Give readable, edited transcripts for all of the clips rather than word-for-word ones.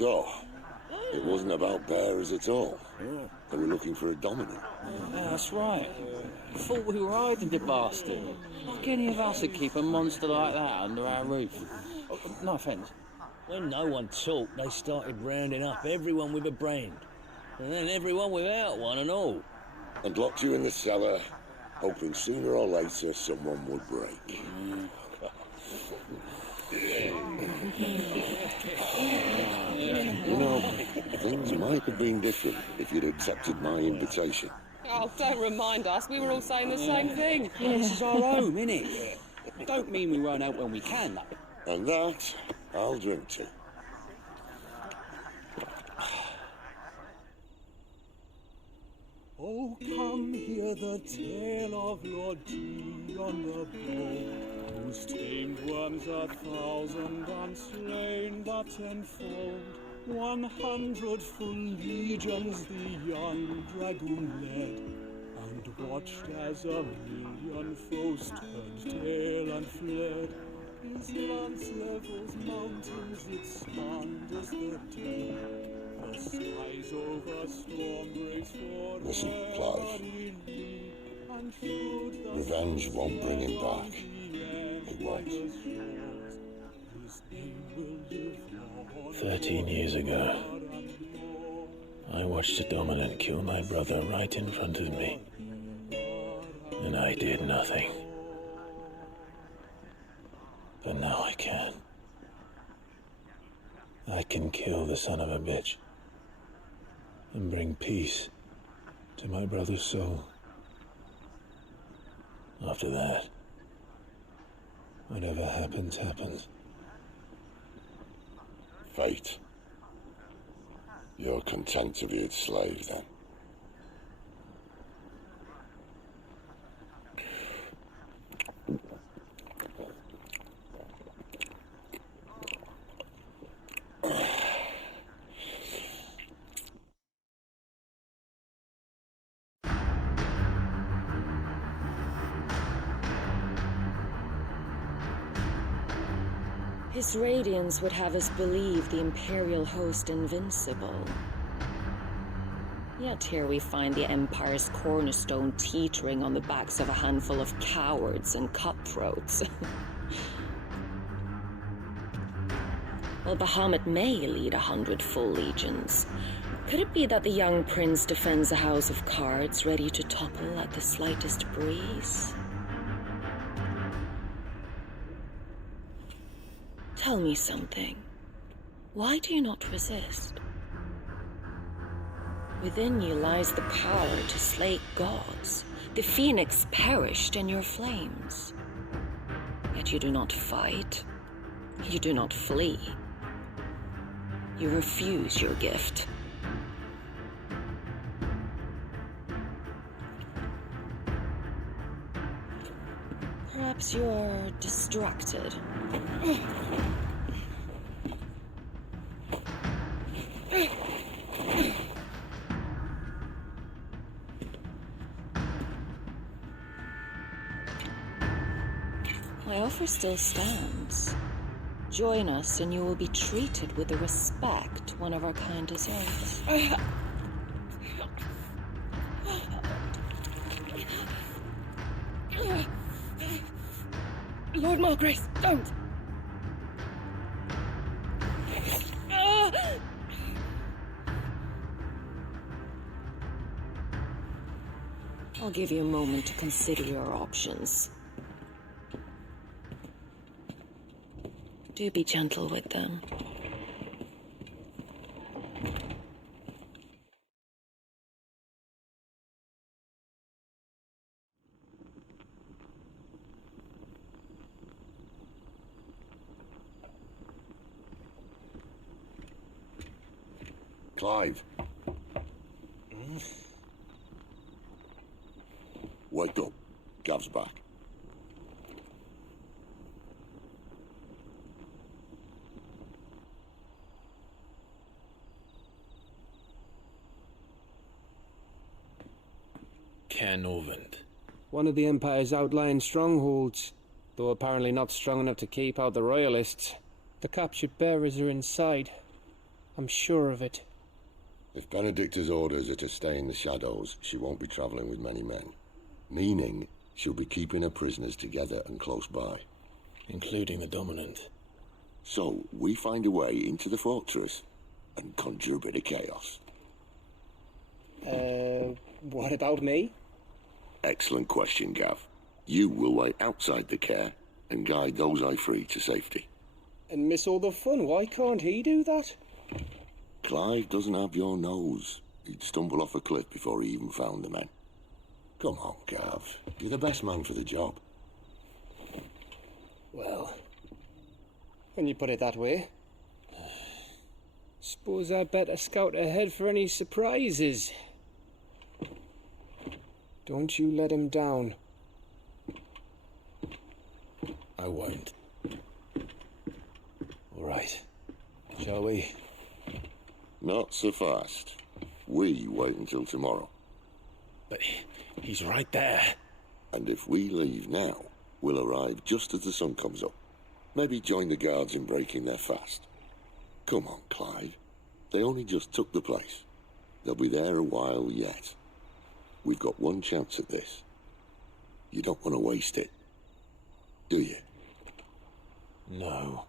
So, it wasn't about bearers at all. Yeah. They were looking for a dominant. Yeah, that's right. Thought we were hiding the bastard. Like any of us would keep a monster like that under our roof. No offence. When no one talked, they started rounding up everyone with a brand. And then everyone without one and all. And locked you in the cellar, hoping sooner or later someone would break. You know, things might have been different if you'd accepted my invitation. Oh, don't remind us. We were all saying the same thing. Yeah, this is our home, innit? Don't mean we won't out when we can, though. And that, I'll drink to. Oh, come hear the tale of Lord G on the bow, whose tamed worms 1,000 and slain but tenfold. 100 full legions the young dragoon led, and watched as 1,000,000 foes turned tail and fled. His lance levels mountains, it spanned as the day. The skies over storm breaks for Listen, Clive. Revenge won't bring him back. It won't. 13 years ago, I watched a dominant kill my brother right in front of me, and I did nothing. But now I can. I can kill the son of a bitch and bring peace to my brother's soul. After that, whatever happens, happens. Fate. You're content to be its slave, then? His radiance would have us believe the Imperial host invincible. Yet here we find the Empire's cornerstone teetering on the backs of a handful of cowards and cutthroats. While Bahamut may lead 100 full legions, could it be that the young prince defends a house of cards ready to topple at the slightest breeze? Tell me something. Why do you not resist? Within you lies the power to slay gods. The phoenix perished in your flames. Yet you do not fight. You do not flee. You refuse your gift. Perhaps you're distracted. My offer still stands. Join us and you will be treated with the respect one of our kind deserves. Lord Margrace, don't! I'll give you a moment to consider your options. Do be gentle with them. Clive. Wake up. Gav's back. Canovant. One of the Empire's outlying strongholds, though apparently not strong enough to keep out the Royalists. The captured bearers are inside. I'm sure of it. If Benedicta's orders are to stay in the shadows, she won't be travelling with many men. Meaning, she'll be keeping her prisoners together and close by. Including the dominant. So, we find a way into the fortress and conjure a bit of chaos. What about me? Excellent question, Gav. You will wait outside the care and guide those I free to safety. And miss all the fun, why can't he do that? Clive doesn't have your nose. He'd stumble off a cliff before he even found the men. Come on, Gav. You're the best man for the job. Well, when you put it that way. Suppose I'd better scout ahead for any surprises. Don't you let him down. I won't. All right. Shall we? Not so fast. We wait until tomorrow. But he's right there. And if we leave now, we'll arrive just as the sun comes up. Maybe join the guards in breaking their fast. Come on, Clive. They only just took the place. They'll be there a while yet. We've got one chance at this. You don't want to waste it, do you? No.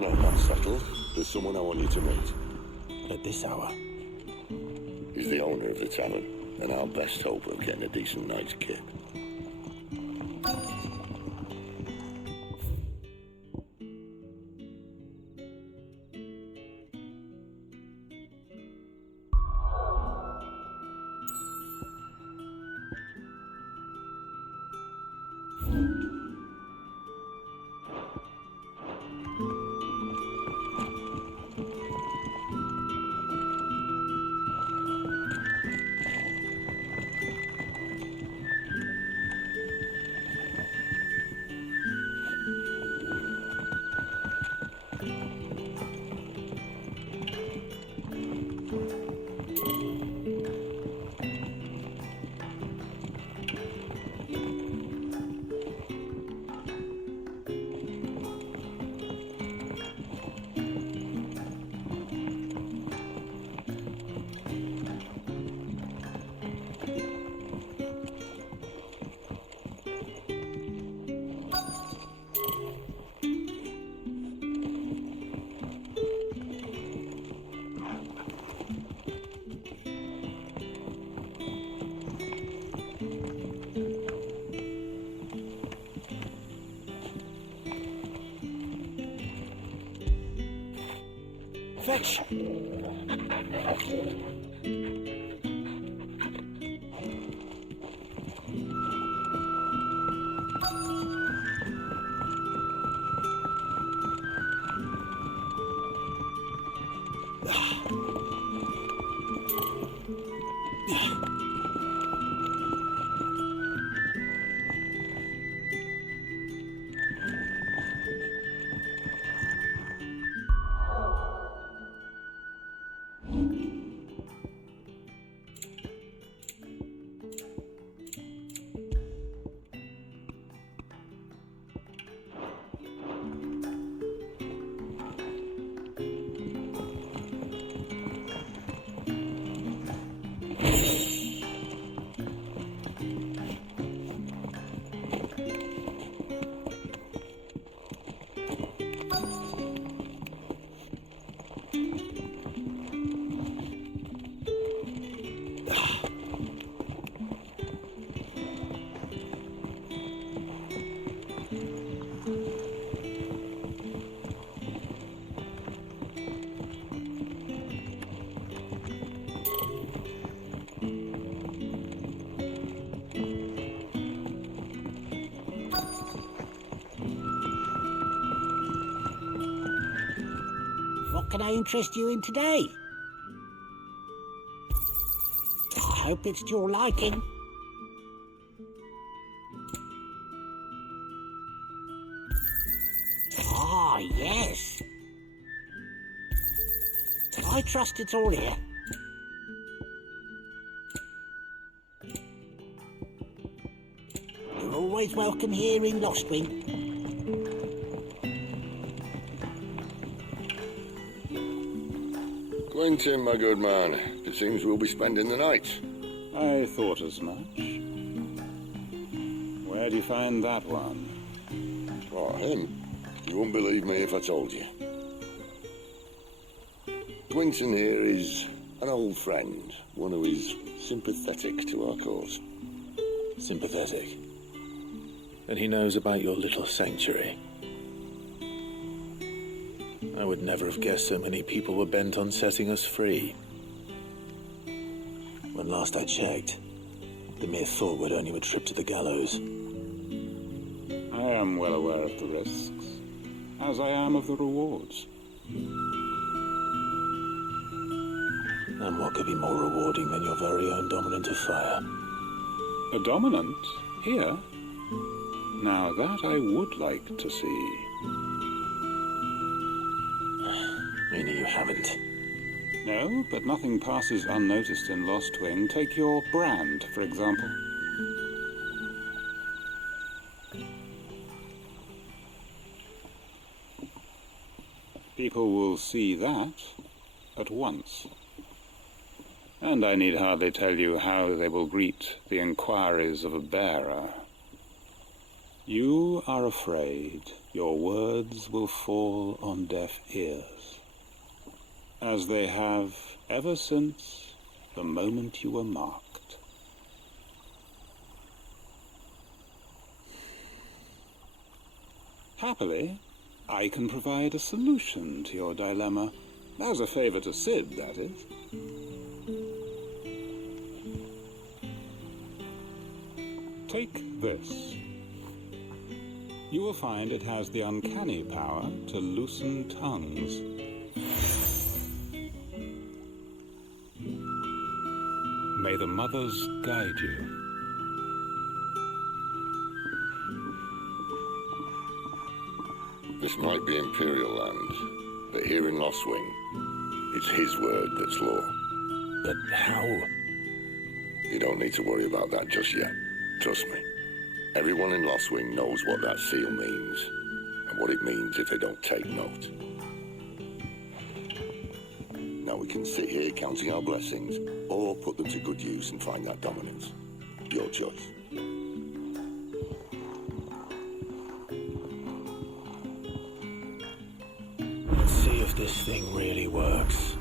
No, that's settled. There's someone I want you to meet. At this hour. He's the owner of the tavern, and our best hope of getting a decent night's kip. Fetch! What can I interest you in today? hope it's to your liking. Ah, yes. I trust it's all here. You're always welcome here in Lostwing. Quentin, my good man, it seems we'll be spending the night. I thought as much. Where'd you find that one? Oh, him? You wouldn't believe me if I told you. Quentin here is an old friend, one who is sympathetic to our cause. Sympathetic? And he knows about your little sanctuary. I would never have guessed so many people were bent on setting us free. When last I checked, the mere thought would earn you a trip to the gallows. I am well aware of the risks, as I am of the rewards. And what could be more rewarding than your very own dominant of fire? A dominant? Here? Now that I would like to see. Meaning you haven't. No, but nothing passes unnoticed in Lostwing. Take your brand, for example. People will see that at once. And I need hardly tell you how they will greet the inquiries of a bearer. You are afraid your words will fall on deaf ears, as they have ever since the moment you were marked. Happily, I can provide a solution to your dilemma, as a favor to Sid, that is. Take this. You will find it has the uncanny power to loosen tongues. May the mothers guide you. This might be Imperial land, but here in Lostwing, it's his word that's law. But how? You don't need to worry about that just yet. Trust me. Everyone in Lostwing knows what that seal means, and what it means if they don't take note. Now we can sit here counting our blessings, or put them to good use and find that dominance. Your choice. Let's see if this thing really works.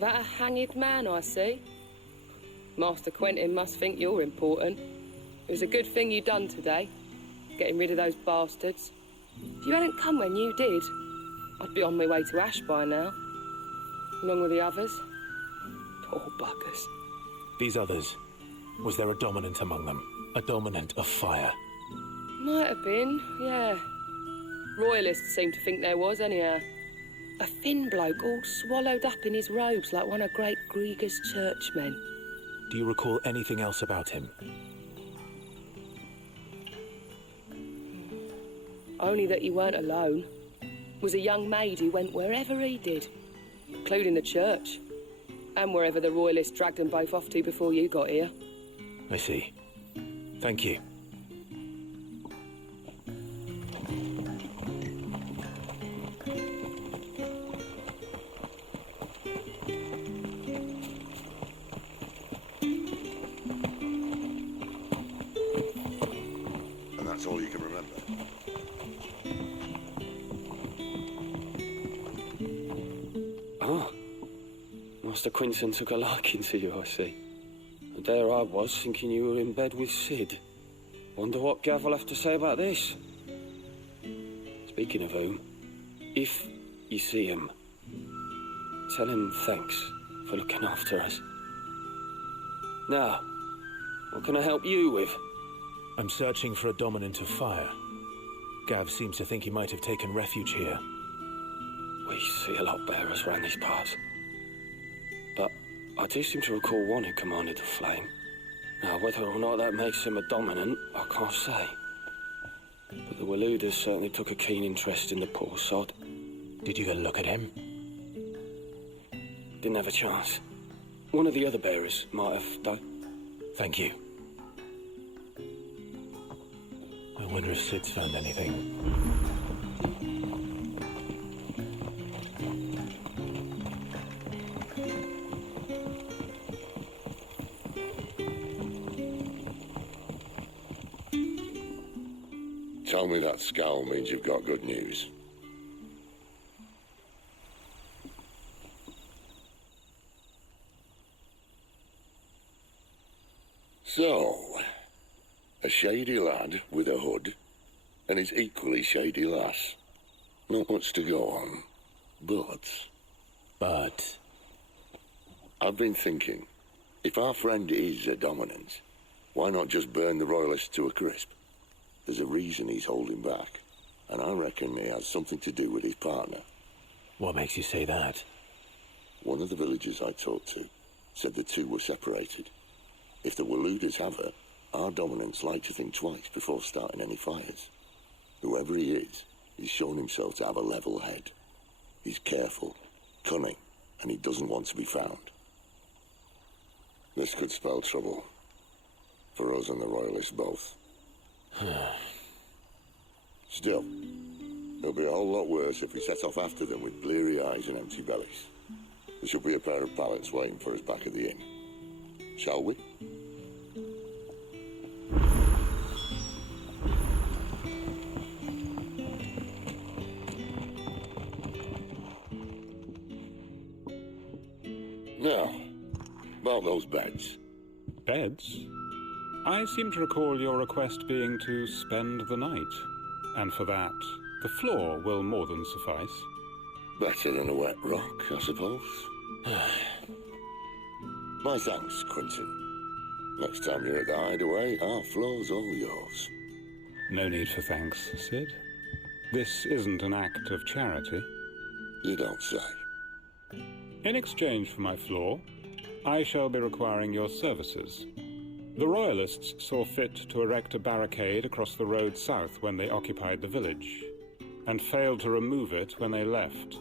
That a hanged man I see? Master Quentin must think you're important. It was a good thing you done today, getting rid of those bastards. If you hadn't come when you did, I'd be on my way to Ash by now, along with the others. Poor buggers. These others, was there a dominant among them? A dominant of fire? Might have been, yeah. Royalists seem to think there was, anyhow. A thin bloke all swallowed up in his robes like one of Great Grieger's churchmen. Do you recall anything else about him? Only that he weren't alone. Was a young maid who went wherever he did, including the church, and wherever the Royalists dragged them both off to before you got here. I see. Thank you. And that's all you can remember. Ah, Master Quinton took a liking to you, I see. And there I was, thinking you were in bed with Sid. Wonder what Gav will have to say about this. Speaking of whom, if you see him, tell him thanks for looking after us. Now, what can I help you with? I'm searching for a dominant of fire. Gav seems to think he might have taken refuge here. We see a lot bearers round these parts. But I do seem to recall one who commanded the flame. Now, whether or not that makes him a dominant, I can't say. But the Waluders certainly took a keen interest in the poor sod. Did you go look at him? Didn't have a chance. One of the other bearers might have done. Thank you. I wonder if Sid's found anything. Tell me that scowl means you've got good news. So, a shady lad with a hood, and his equally shady lass. Not much to go on, but... I've been thinking, if our friend is a dominant, why not just burn the Royalists to a crisp? There's a reason he's holding back, and I reckon it has something to do with his partner. What makes you say that? One of the villagers I talked to said the two were separated. If the Waluders have her, our dominants like to think twice before starting any fires. Whoever he is, he's shown himself to have a level head. He's careful, cunning, and he doesn't want to be found. This could spell trouble. For us and the Royalists both. Still, it'll be a whole lot worse if we set off after them with bleary eyes and empty bellies. There should be a pair of pallets waiting for us back at the inn. Shall we? Now, about those beds. Beds? I seem to recall your request being to spend the night. And for that, the floor will more than suffice. Better than a wet rock, I suppose. My thanks, Quentin. Next time you're at the hideaway, our floor's all yours. No need for thanks, Sid. This isn't an act of charity. You don't say. In exchange for my floor, I shall be requiring your services. The Royalists saw fit to erect a barricade across the road south when they occupied the village, and failed to remove it when they left.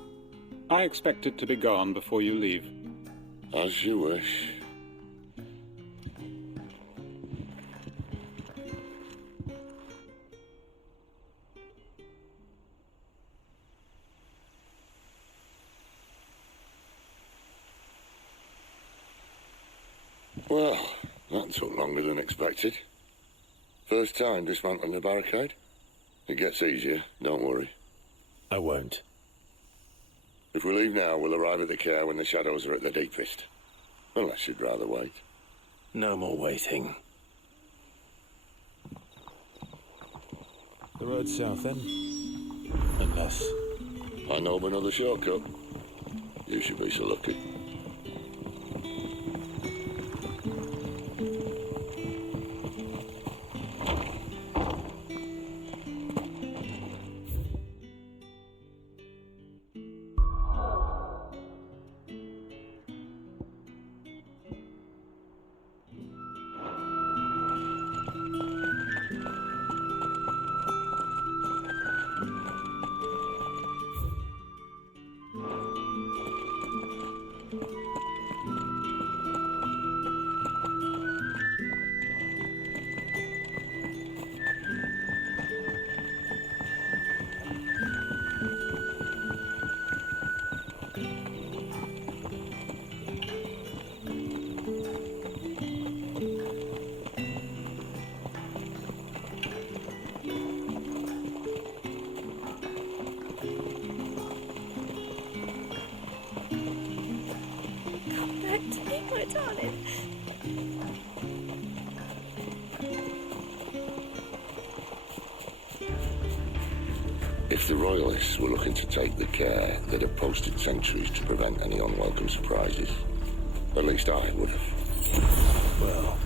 I expect it to be gone before you leave. As you wish. Well, that took longer than expected. First time dismantling a barricade? It gets easier, don't worry. I won't. If we leave now, we'll arrive at the care when the shadows are at their deepest. Unless you'd rather wait. No more waiting. The road south, then? Unless... I know of another shortcut. You should be so lucky. If the Royalists were looking to take the care, they'd have posted sentries to prevent any unwelcome surprises. At least I would have. Well,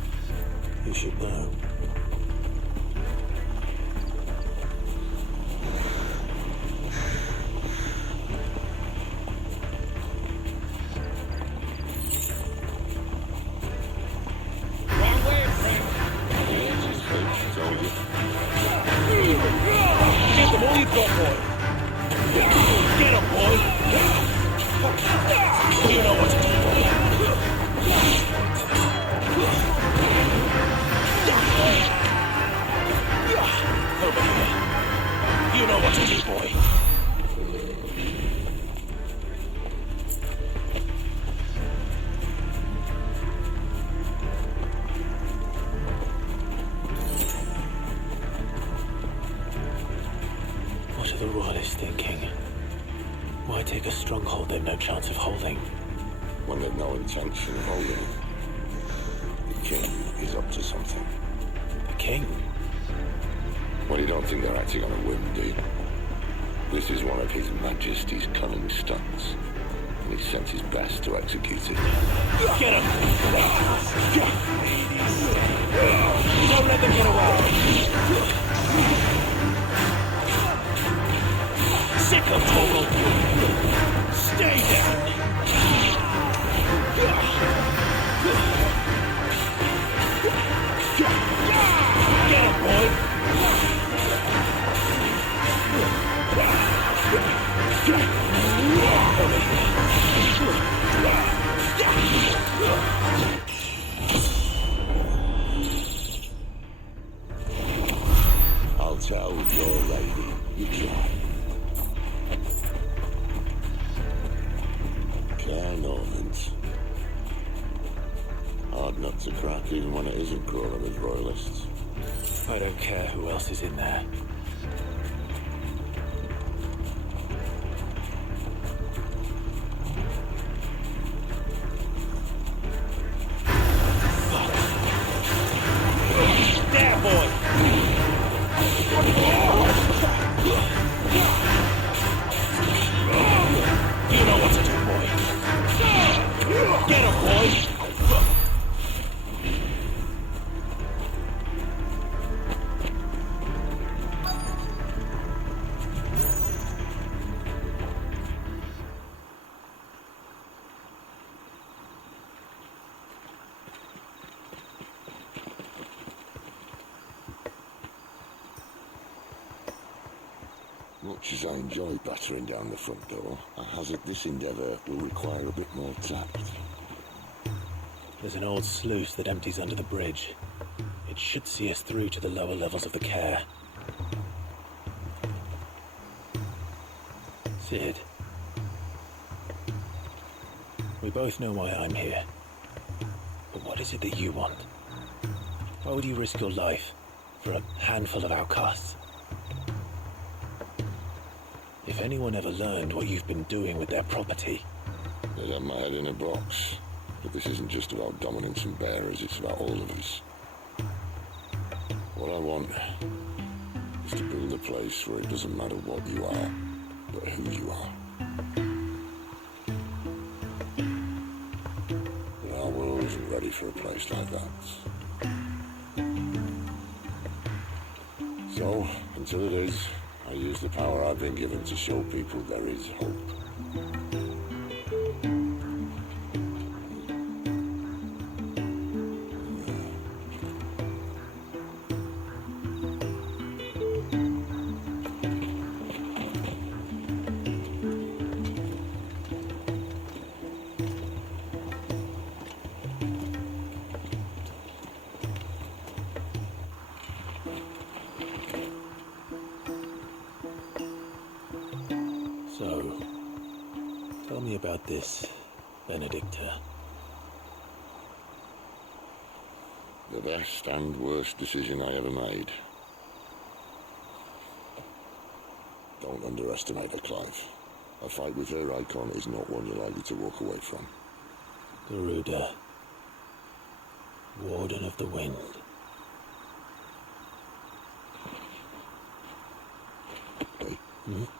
you should know. What are the Royalists thinking? Why take a stronghold they've no chance of holding? When they've no intention of holding it. The king is up to something. The king? Well, you don't think they're acting on a whim, do you? This is one of His Majesty's cunning stunts, and he sent his best to execute it. Get him! Don't let them get away! Sick of Torgal! Stay down! Get him, boy! I'll tell your lady you try. Care Normans. Hard nut to crack even when it isn't crawling with Royalists. I don't care who else is in there. Much as I enjoy battering down the front door, I hazard this endeavour will require a bit more tact. There's an old sluice that empties under the bridge. It should see us through to the lower levels of the care. Sid. We both know why I'm here. But what is it that you want? Why would you risk your life for a handful of outcasts? If anyone ever learned what you've been doing with their property... They'd have my head in a box. But this isn't just about dominance and bearers, it's about all of us. What I want is to build a place where it doesn't matter what you are, but who you are. But our world isn't ready for a place like that. So, until it is, I use the power I've been given to show people there is hope. So, tell me about this, Benedicta. The best and worst decision I ever made. Don't underestimate her, Clive. A fight with her icon is not one you're likely to walk away from. Garuda, Warden of the Wind. Hey, Hmm?